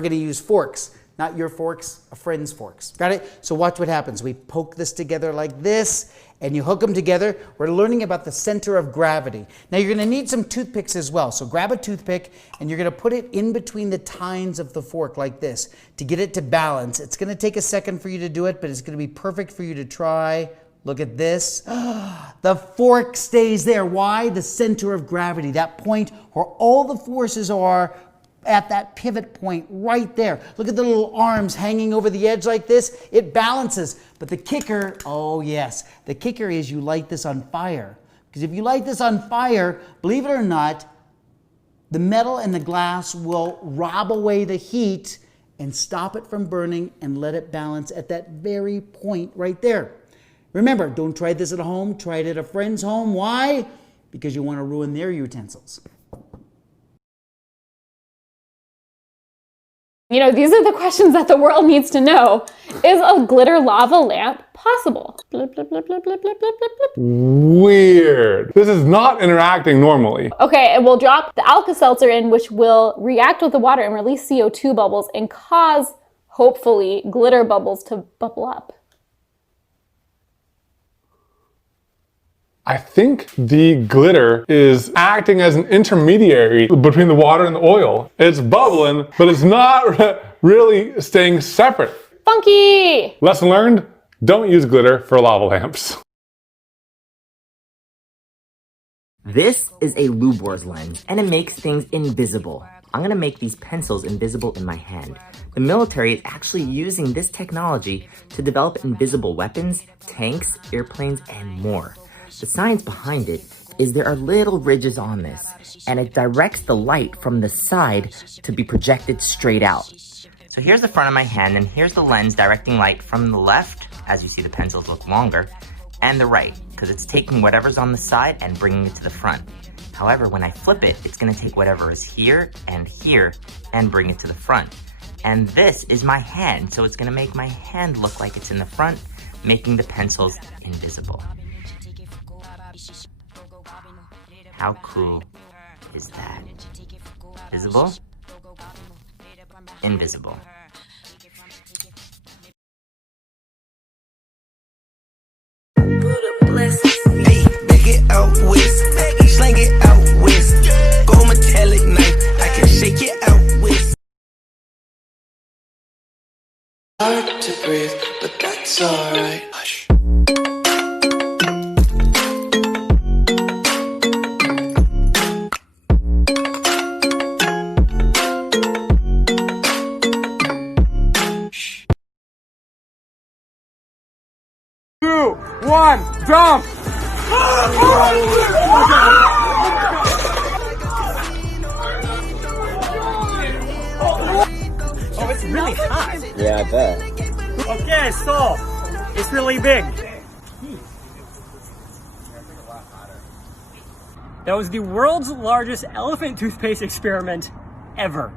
are going to use forks. Not your forks, a friend's forks. Got it? So watch what happens. We poke this together like this, and you hook them together. We're learning about the center of gravity. Now you're going to need some toothpicks as well. So grab a toothpick, and you're going to put it in between the tines of the fork like this to get it to balance. It's going to take a second for you to do it, but it's going to be perfect for you to try. Look at this. The fork stays there. Why? The center of gravity, that point where all the forces are at that pivot point right there. Look at the little arms hanging over the edge like this. It balances. But the kicker, oh yes, the kicker is you light this on fire. Because if you light this on fire, believe it or not, the metal and the glass will rob away the heat and stop it from burning and let it balance at that very point right there. Remember, don't try this at home. Try it at a friend's home. Why? Because you want to ruin their utensils. You know, these are the questions that the world needs to know. Is a glitter lava lamp possible? Blip, blip, blip, blip, blip, blip, blip, blip. Weird. This is not interacting normally. Okay, and we'll drop the Alka-Seltzer in, which will react with the water and release CO2 bubbles and cause, hopefully, glitter bubbles to bubble up. I think the glitter is acting as an intermediary between the water and the oil. It's bubbling, but it's not really staying separate. Funky! Lesson learned, don't use glitter for lava lamps. This is a Lubor's lens, and it makes things invisible. I'm gonna make these pencils invisible in my hand. The military is actually using this technology to develop invisible weapons, tanks, airplanes, and more. The science behind it is there are little ridges on this, and it directs the light from the side to be projected straight out. So here's the front of my hand, and here's the lens directing light from the left, as you see the pencils look longer, and the right, because it's taking whatever's on the side and bringing it to the front. However, when I flip it, it's going to take whatever is here and bring it to the front. And this is my hand, so it's going to make my hand look like it's in the front, making the pencils invisible. How cool is that? Visible? Invisible. Hey, big it out west, slang it out west. Gold metallic knife, I can shake it out west. Hard to breathe, but that's alright. Hush. One, jump! Oh, it's really hot. Yeah, I bet. Okay, so it's really big. That was the world's largest elephant toothpaste experiment ever.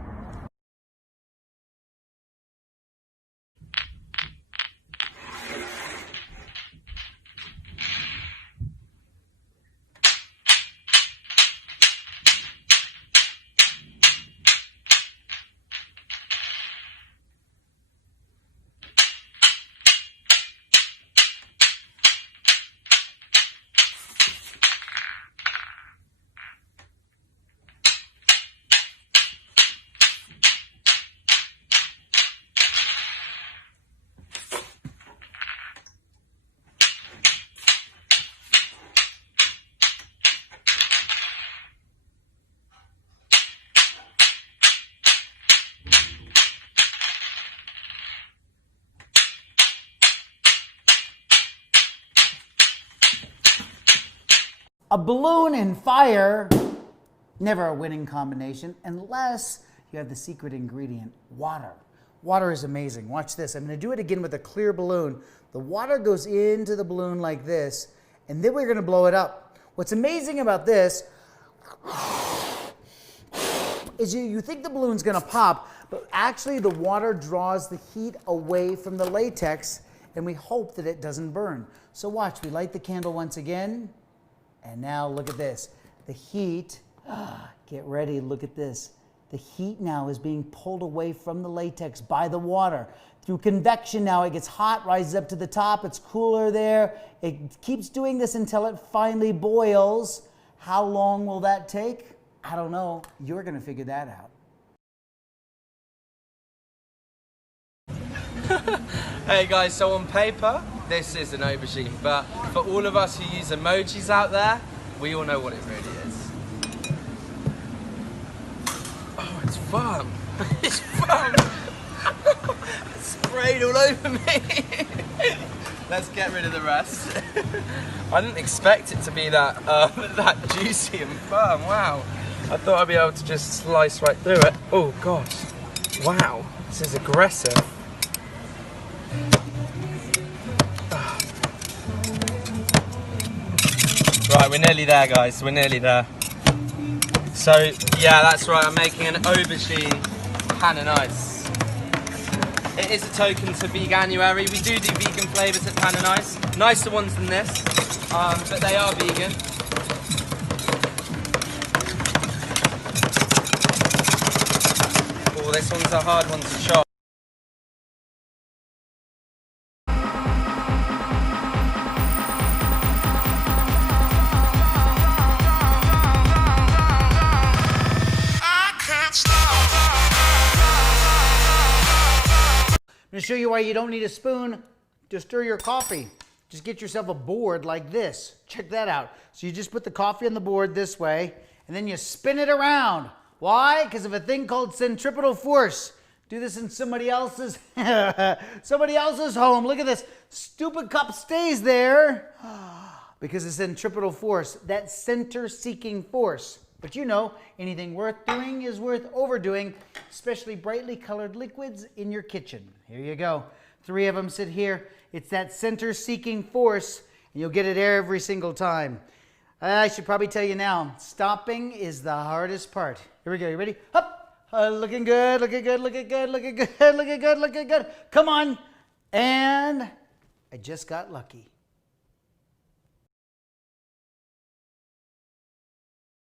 A balloon and fire, never a winning combination unless you have the secret ingredient, water. Water is amazing. Watch this. I'm going to do it again with a clear balloon. The water goes into the balloon like this, and then we're going to blow it up. What's amazing about this is you think the balloon's going to pop, but actually the water draws the heat away from the latex, and we hope that it doesn't burn. So watch, we light the candle once again. And now look at this. The heat, get ready, look at this. The heat now is being pulled away from the latex by the water. Through convection now, it gets hot, rises up to the top, it's cooler there. It keeps doing this until it finally boils. How long will that take? I don't know. You're going to figure that out. Hey guys, so on paper, this is an aubergine, but for all of us who use emojis out there, we all know what it really is. Oh, it's fun. It's fun. It's sprayed all over me. Let's get rid of the rest. I didn't expect it to be that that juicy and firm. Wow. I thought I'd be able to just slice right through it. Oh gosh. Wow. This is aggressive. Right, we're nearly there, guys. We're nearly there. So, yeah, that's right. I'm making an aubergine pan and ice. It is a token to Veganuary. We do vegan flavours at pan and ice. Nicer ones than this, but they are vegan. Oh, this one's a hard one to chop. I'm going to show you why you don't need a spoon to stir your coffee. Just get yourself a board like this. Check that out. So you just put the coffee on the board this way, and then you spin it around. Why? Because of a thing called centripetal force. Do this in somebody else's home. Look at this. Stupid cup stays there because of centripetal force, that center-seeking force. But you know, anything worth doing is worth overdoing, especially brightly colored liquids in your kitchen. Here you go. 3 of them sit here. It's that center-seeking force, and you'll get it every single time. I should probably tell you now, stopping is the hardest part. Here we go. You ready? Up. Looking good, looking good, looking good, looking good, looking good, looking good. Come on. And I just got lucky.